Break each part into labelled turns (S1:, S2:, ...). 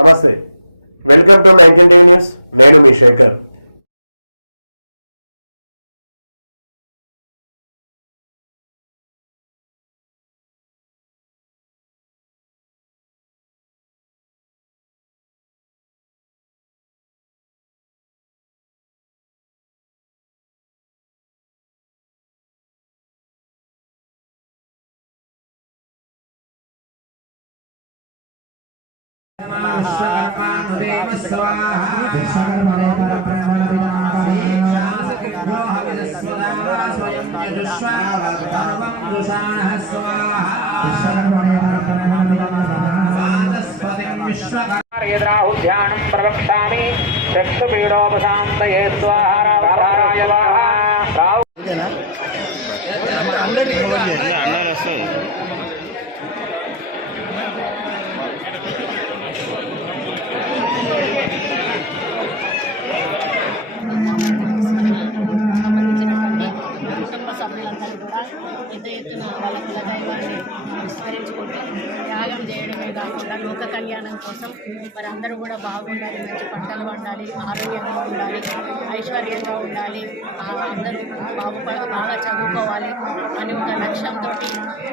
S1: నమస్తే. Welcome to nineteen news. నేను మీ శేఖర్.
S2: ధ్యానం ప్రవక్ష్యామి చక్షుపీడోపశాంతయే స్వాహారాయ రావు
S3: పెద్ద ఎత్తున వాళ్ళ కులదైవాన్ని విస్మరించుకుంటూ త్యాగం చేయడమే కాకుండా లోక కళ్యాణం కోసం మరి అందరూ కూడా బాగుండాలి మంచి పంటలు పండాలి ఆరోగ్యంగా ఉండాలి ఐశ్వర్యంగా ఉండాలి. అందరూ బాగుపడ బాగా చదువుకోవాలి అని ఒక లక్ష్యంతో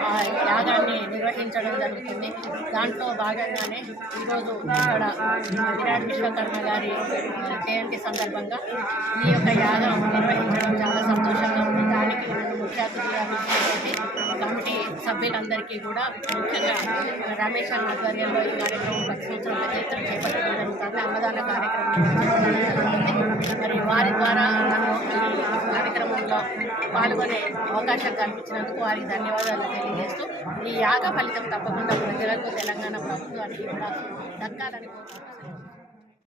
S3: ఆ యాగాన్ని నిర్వహించడం జరుగుతుంది. దాంట్లో భాగంగానే ఈరోజు ఇక్కడ విరాట్ విశ్వకర్మ గారి జయంతి సందర్భంగా ఈ యొక్క యాగం నిర్వహించడం చాలా సంతోషంగా ఉంది. దానికి ముఖ్య సభ్యులందరికీ కూడా ముఖ్యంగా రమేష్ అన్న ఆధ్వర్యంలో ఈ కార్యక్రమం ప్రతి సంవత్సరం పెద్ద ఎత్తున చేపట్టడం జరుగుతుంది. అన్నదాన కార్యక్రమం మరి వారి ద్వారా నన్ను కార్యక్రమంలో పాల్గొనే అవకాశం కల్పించినందుకు వారికి ధన్యవాదాలు తెలియజేస్తూ ఈ యాగ ఫలితం తప్పకుండా ప్రజలకు తెలంగాణ ప్రభుత్వానికి కూడా దక్కాలని కోరుకుంటున్నాను.